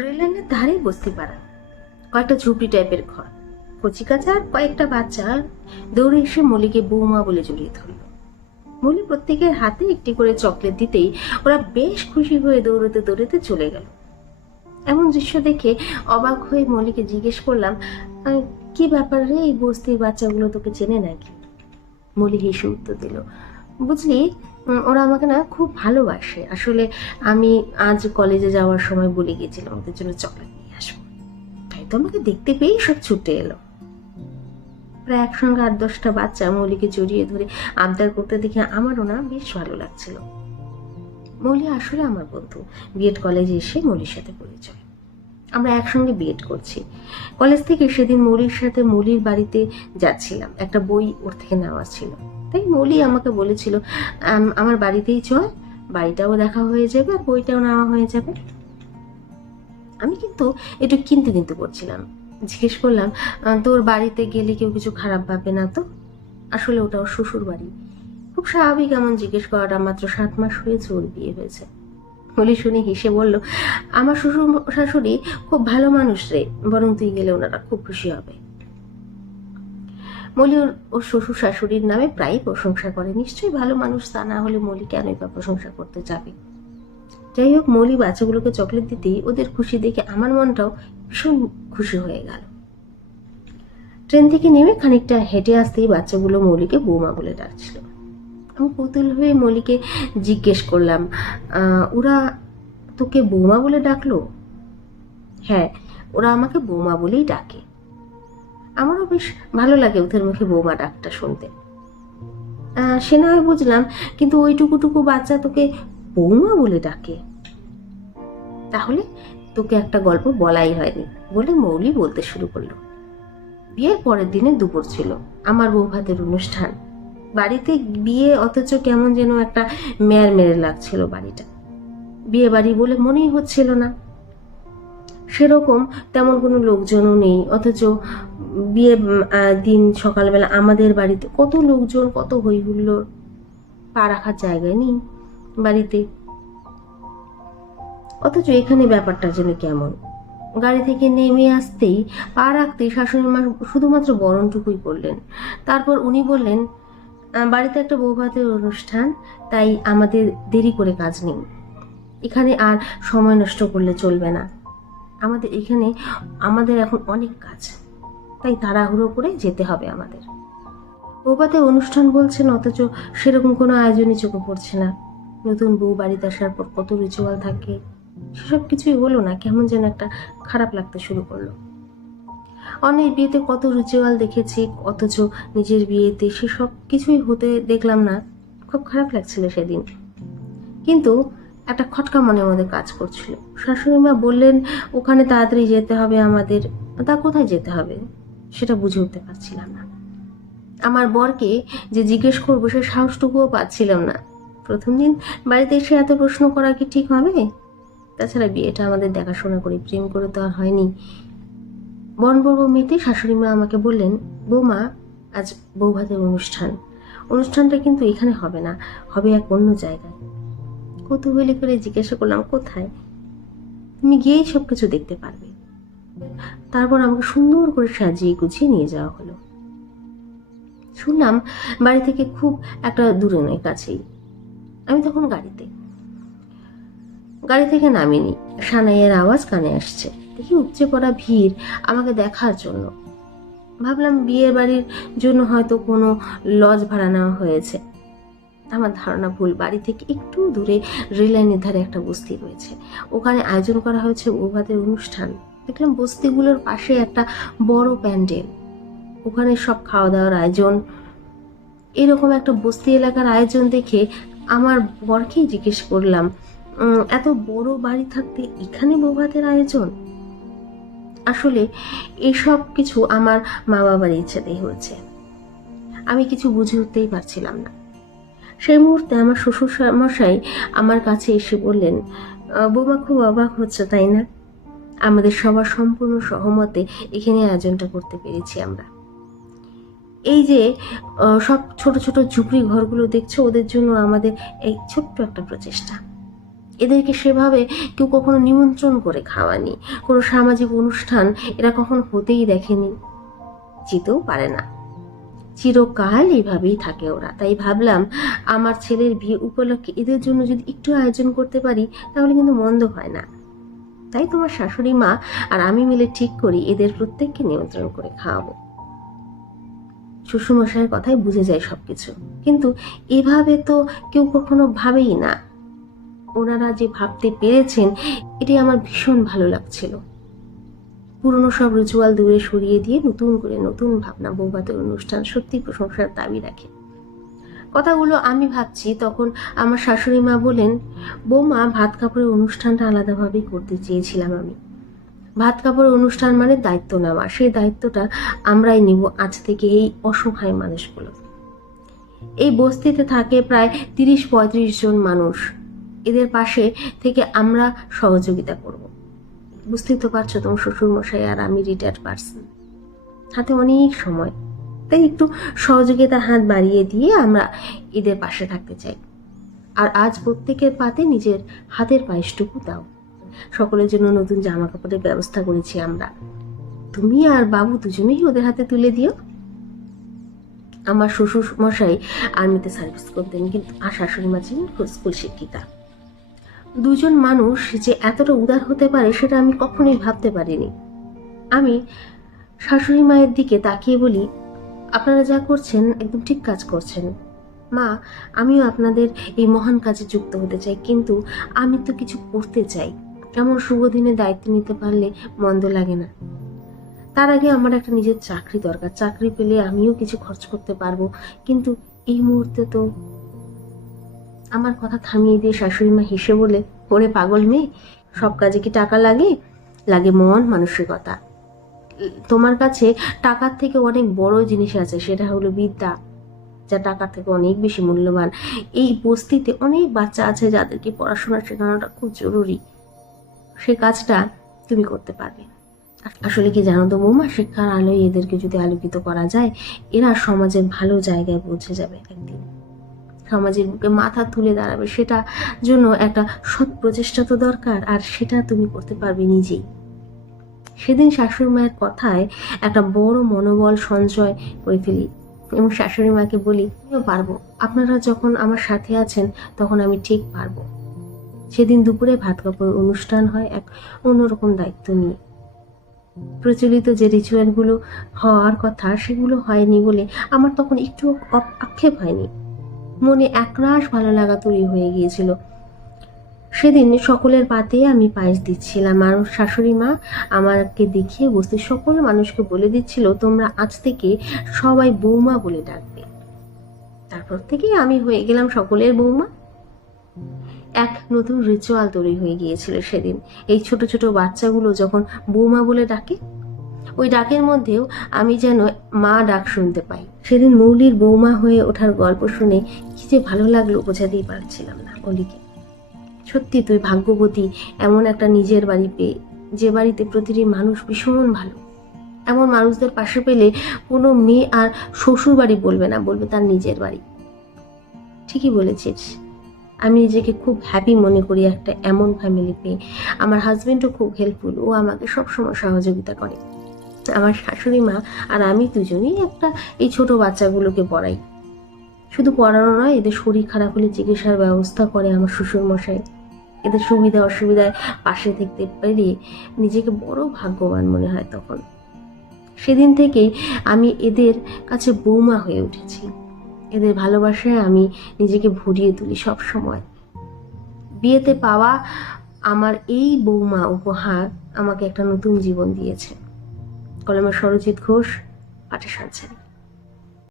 রেললাইনের ধারেই বস্তি পাড়া, কয়েকটা ঝুপড়ি টাইপের ঘর। কচিকাঁচা আর কয়েকটা বাচ্চা দৌড়ে এসে মলিকে বৌমা বলে জড়িয়ে ধরল। মলি প্রত্যেকের হাতে একটি করে চকলেট দিতেই ওরা বেশ খুশি হয়ে দৌড়তে দৌড়তে চলে গেল। এমন দৃশ্য দেখে অবাক হয়ে মলিকে জিজ্ঞেস করলাম, কি ব্যাপার রে, এই বস্তির বাচ্চাগুলো তোকে চেনে নাকি? মলি হেসে উত্তর দিল, বুঝলি, ওরা আমাকে না খুব ভালোবাসে। আসলে আমি আজ কলেজে যাওয়ার সময় বলে গেছিলাম ওদের জন্য চকলেট নিয়ে আসবো, তাই তো আমাকে দেখতে পেয়েই সব ছুটে এলো। প্রায় একসঙ্গে 8-10টা বাচ্চা মৌলিকে জড়িয়ে ধরে আবদার করতে দেখে আমারও না বেশ ভালো লাগছিল। মৌলি আসলে আমার বন্ধু। বিএড কলেজে এসে মৌলির সাথে পরিচয়, আমরা একসঙ্গে বিএড করছি। কলেজ থেকে সেদিন মৌলির সাথে মৌলির বাড়িতে যাচ্ছিলাম, একটা বই ওর থেকে নেওয়া ছিল। তাই মৌলি আমাকে বলেছিল, আমার বাড়িতেই চল, বাড়িটাও দেখা হয়ে যাবে আর বইটাও নেওয়া হয়ে যাবে। আমি কিন্তু একটু কিন্তু করছিলাম। জিজ্ঞেস করলাম, তোর বাড়িতে গেলে কেউ কিছু খারাপ ভাবে না তো? আসলে ওটা ওর শ্বশুর বাড়ি। খুব স্বাভাবিক এমন জিজ্ঞেস করাটা, মাত্র 7 মাস হয়েছে ওর বিয়ে হয়েছে। বলি শুনে হেসে বলল, আমার শ্বশুর শাশুড়ি খুব ভালো মানুষ রে, বরং তুই গেলে ওনারা খুব খুশি হবে। মলি ওর শ্বশুর শাশুড়ির নামে প্রায় প্রশংসা করে, নিশ্চয়ই ভালো মানুষ, তা না হলে মলি কেনই বা প্রশংসা করতে যাবে। যাই হোক, মলি বাচ্চাগুলোকে চকলেট দিতেই ওদের খুশি দেখে আমার মনটাও ভীষণ খুশি হয়ে গেল। ট্রেন থেকে নেমে খানিকটা হেঁটে আসতেই বাচ্চাগুলো মৌলিকে বৌমা বলে ডাকছিল। আমি কৌতূহল হয়ে মৌলিকে জিজ্ঞেস করলাম, ওরা তোকে বৌমা বলে ডাকলো? হ্যাঁ, ওরা আমাকে বৌমা বলেই ডাকে। আমারও বেশ ভালো লাগে ওদের মুখে বৌমা ডাকটা শুনতে। সে না হয় বুঝলাম, কিন্তু ওইটুকুটুকু বাচ্চা তোকে বৌমা বলে ডাকে? তাহলে তোকে একটা গল্প বলাই হয়নি, বলে মৌলি বলতে শুরু করলো। বিয়ের পরের দিনে দুপুর ছিল, আমার বউ ভাতের অনুষ্ঠান। বাড়িতে বিয়ে, অথচ কেমন যেন একটা মেরে লাগছিল বাড়িটা। বিয়ে বাড়ি বলে মনেই হচ্ছিল না। সেরকম তেমন কোনো লোকজনও নেই, অথচ বিয়ে দিন সকালবেলা আমাদের বাড়িতে কত লোকজন, কত হই হুল্লোড়, পা রাখার জায়গায় নেই বাড়িতে। অথচ এখানে ব্যাপারটা যেন কেমন। গাড়ি থেকে নেমে আসতেই, পা রাখতেই শাশুড়ি মা শুধুমাত্র বরণটুকুই করলেন। তারপর উনি বললেন, বাড়িতে একটা বৌভাতের অনুষ্ঠান, তাই আমাদের দেরি করে কাজ নেই। এখানে আর সময় নষ্ট করলে চলবে না। আমাদের এখন অনেক কাজ, তাই তাড়াহুড়ো করে যেতে হবে আমাদের। বৌভাতের অনুষ্ঠান বলছেন, অথচ সেরকম কোনো আয়োজনই চোখে পড়ছে না। নতুন বউ বাড়িতে আসার পর কত রিচুয়াল থাকে, সেসব কিছুই হলো না। কেমন যেন একটা খারাপ লাগতে শুরু করলো। অনেক বিয়েতে কত রিচুয়াল দেখেছি, অথচ নিজের বিয়েতে সেসব কিছুই হতে দেখলাম না। খুব খারাপ লাগছিল সেদিন। কিন্তু একটা খটকা মনের মধ্যে কাজ করছিল। শাশুড়ি মা বললেন ওখানে তাড়াতাড়ি যেতে হবে আমাদের, তা কোথায় যেতে হবে সেটা বুঝে উঠতে পারছিলাম না। আমার বরকে যে জিজ্ঞেস করবো সে সাহসটুকুও পাচ্ছিলাম না। প্রথম দিন বাড়িতে এসে এত প্রশ্ন করা কি ঠিক হবে? তাছাড়া বিয়েটা আমাদের দেখাশোনা করে, প্রেম করে তো আর হয়নি। বনপর্ব মেতে শাশুড়ি মা আমাকে বললেন, বৌমা, আজ বৌভাতের অনুষ্ঠানটা কিন্তু এখানে হবে না, হবে এক অন্য জায়গায়। কৌতূহলী করে জিজ্ঞাসা করলাম, কোথায়? তুমি গিয়েই সবকিছু দেখতে পারবে। তারপর আমাকে সুন্দর করে সাজিয়ে গুছিয়ে নিয়ে যাওয়া হলো। শুনলাম বাড়ি থেকে খুব একটা দূরে নয়, কাছেই। আমি তখন গাড়ি থেকে নামিনি। সানাইয়ের আওয়াজ কানে আসছে, দেখি উপচে পড়া ভিড় আমাকে দেখার জন্য। ভাবলাম বিয়ে বাড়ির জন্য হয়তো কোনো লজ ভাড়া নেওয়া হয়েছে। আমার ধারণা ভুল। বাড়ি থেকে একটু দূরে রেললাইনের ধারে একটা বস্তি রয়েছে, ওখানে আয়োজন করা হয়েছে বৌভাতের অনুষ্ঠান। দেখলাম বস্তিগুলোর পাশে একটা বড় প্যান্ডেল, ওখানে সব খাওয়া দাওয়ার আয়োজন। এরকম একটা বস্তি এলাকার আয়োজন দেখে আমার বরকেই জিজ্ঞেস করলাম, এত বড় বাড়ি থাকতে এখানে বৌভাতের আয়োজন? আসলে এইসব কিছু আমার মা বাবার ইচ্ছাতেই হয়েছে। আমি কিছু বুঝে উঠতেই পারছিলাম না। সেই মুহূর্তে আমার শ্বশুর মশাই আমার কাছে এসে বললেন, বৌমা খুব অবাক হচ্ছে তাই না? আমাদের সবার সম্পূর্ণ সহমতে এখানে আয়োজনটা করতে পেরেছি আমরা। এই যে সব ছোট ছোট ঝুপড়ি ঘরগুলো দেখছো, ওদের জন্য আমাদের এই ছোট্ট একটা প্রচেষ্টা। এদেরকে সেভাবে কেউ কখনো নিমন্ত্রণ করে খাওয়ানি, কোনো সামাজিক অনুষ্ঠান এরা কখনো হতেই দেখেনি, যেতেও পারে না। চিরকাল এইভাবেই থাকে ওরা। তাই ভাবলাম আমার ছেলের বিয়ে উপলক্ষে এদের জন্য যদি একটু আয়োজন করতে পারি তাহলে কিন্তু মন্দ হয় না। তাই তোমার শাশুড়ি মা আর আমি মিলে ঠিক করি এদের প্রত্যেককে নিমন্ত্রণ করে খাওয়াবো। শ্বশুরমশাইয়ের কথাই বুঝে যায় সবকিছু, কিন্তু এভাবে তো কেউ কখনো ভাবেই না। ওনারা যে ভাবতে পেরেছেন এটি আমার ভীষণ ভালো লাগছিল। পুরনো সব রিচুয়াল দূরে সরিয়ে দিয়ে নতুন করে নতুন ভাবনা বৌভাতের অনুষ্ঠান সত্যি প্রশংসার দাবি রাখে। কথাগুলো আমি ভাবছি, তখন আমার শাশুড়ি মা বলেন, বৌমা, ভাত কাপড়ের অনুষ্ঠানটা আলাদাভাবেই করতে চেয়েছিলাম আমি। ভাত কাপড়ের অনুষ্ঠান মানে দায়িত্ব নেওয়া, সেই দায়িত্বটা আমরাই নিব আজ থেকে এই অসহায় মানুষগুলো। এই বস্তিতে থাকে প্রায় 30-35 জন মানুষ। এদের পাশে থেকে আমরা সহযোগিতা করব। বুঝতেই তো পারছো, তোমার শ্বশুর মশাই আর আমি রিটায়ার্ড পারসন, হাতে অনেক সময়, তাই একটু সহযোগিতার হাত বাড়িয়ে দিয়ে আমরা এদের পাশে থাকতে চাই। আর আজ প্রত্যেকের পাতে নিজের হাতের পায়েসটুকু দাও। সকলের জন্য নতুন জামা কাপড়ের ব্যবস্থা করেছি আমরা, তুমি আর বাবু দুজনেই ওদের হাতে তুলে দিও। আমার শ্বশুর মশাই আর্মিতে সার্ভিস করতেন, কিন্তু আর শাশুড়ি মা ছিলেন স্কুল শিক্ষিকা। দুজন মানুষ যে এতটা উদার হতে পারে সেটা আমি কখনোই ভাবতে পারিনি। আমি শাশুড়ি মায়ের দিকে তাকিয়ে বলি, আপনারা যা করছেন একদম ঠিক কাজ করছেন মা। আমিও আপনাদের এই মহান কাজে যুক্ত হতে চাই, কিন্তু আমি তো কিছু করতে চাই। এমন শুভ দিনে দায়িত্ব নিতে পারলে মন্দ লাগে না। তার আগে আমার একটা নিজের চাকরি দরকার। চাকরি পেলে আমিও কিছু খরচ করতে পারবো, কিন্তু এই মুহূর্তে তো। আমার কথা থামিয়ে দিয়ে শাশুড়ি মা হেসে বলে, ওরে পাগল মেয়ে, সব কাজে কি টাকা লাগে? লাগে মন, মানসিকতা। তোমার কাছে টাকার থেকে অনেক বড় জিনিস আছে, সেটা হলো বিদ্যা, যা টাকার থেকে অনেক বেশি মূল্যবান। এই বস্তিতে অনেক বাচ্চা আছে যাদেরকে পড়াশোনা শেখানোটা খুব জরুরি। সে কাজটা তুমি করতে পারবে। আসলে কি জানো তো বৌমা, শিক্ষার আলোয় এদেরকে যদি আলোকিত করা যায়, এরা সমাজের ভালো জায়গায় পৌঁছে যাবে একদিন, সমাজের বুকে মাথা তুলে দাঁড়াবে। সেটা জন্য একটা সৎ প্রচেষ্টা তো দরকার, আর সেটা তুমি করতে পারবে নিজেই। সেদিন শাশুড়ি মায়ের কথায় একটা বড় মনোবল সঞ্চয় করে ফেলি এবং শাশুড়ি মাকে বলি, আমিও পারবো, আপনারা যখন আমার সাথে আছেন তখন আমি ঠিক পারবো। সেদিন দুপুরে ভাত কাপড় অনুষ্ঠান হয় এক অন্যরকম দায়িত্ব নিয়ে। প্রচলিত যে রিচুয়ালগুলো হওয়ার কথা সেগুলো হয়নি বলে আমার তখন একটু আক্ষেপ হয়নি। মনে একরাশ ভালো লাগা তৈরি হয়ে গিয়েছিল। সেদিন সকলের পাতে আমি পায়েস দিচ্ছিলাম, আর শাশুড়ি মা আমাকে দেখিয়ে বসতে সকল মানুষকে বলে দিচ্ছিল, তোমরা আজ থেকে সবাই বৌমা বলে ডাকবে। তারপর থেকে আমি হয়ে গেলাম সকলের বৌমা। এক নতুন রিচুয়াল তৈরি হয়ে গিয়েছিল সেদিন। এই ছোট ছোট বাচ্চাগুলো যখন বৌমা বলে ডাকে, ওই ডাকের মধ্যেও আমি যেন মা ডাক শুনতে পাই। সেদিন মৌলির বৌমা হয়ে ওঠার গল্প শুনে কি যে ভালো লাগলো বোঝাতেই পারছিলাম না অলিকে। সত্যি তুই ভাগ্যবতী, এমন একটা নিজের বাড়ি পেয়ে, যে বাড়িতে প্রতিটি মানুষ ভীষণ ভালো। এমন মানুষদের পাশে পেলে কোনো মেয়ে আর শ্বশুর বাড়ি বলবে না, বলবে তার নিজের বাড়ি। ঠিকই বলেছিস, আমি নিজেকে খুব হ্যাপি মনে করি একটা এমন ফ্যামিলি পেয়ে। আমার হাজবেন্ডও খুব হেল্পফুল, ও আমাকে সবসময় সহযোগিতা করে। আমার শাশুড়ি মা আর আমি দুজনেই একটা এই ছোট বাচ্চাগুলোকে পড়াই। শুধু পড়ানো নয়, এদের শরীর খারাপ হলে চিকিৎসার ব্যবস্থা করে আমার শ্বশুর মশাই। এদের সুবিধা অসুবিধায় পাশে থাকতে পেরে নিজেকে বড় ভাগ্যবান মনে হয় তখন। সেদিন থেকেই আমি এদের কাছে বৌমা হয়ে উঠেছি। এদের ভালোবাসায় আমি নিজেকে ভরিয়ে তুলি সব সময়। বিয়েতে পাওয়া আমার এই বৌমা উপহার আমাকে একটা নতুন জীবন দিয়েছে। কলমে সরজিৎ ঘোষ, পাটে সাঞ্চারি।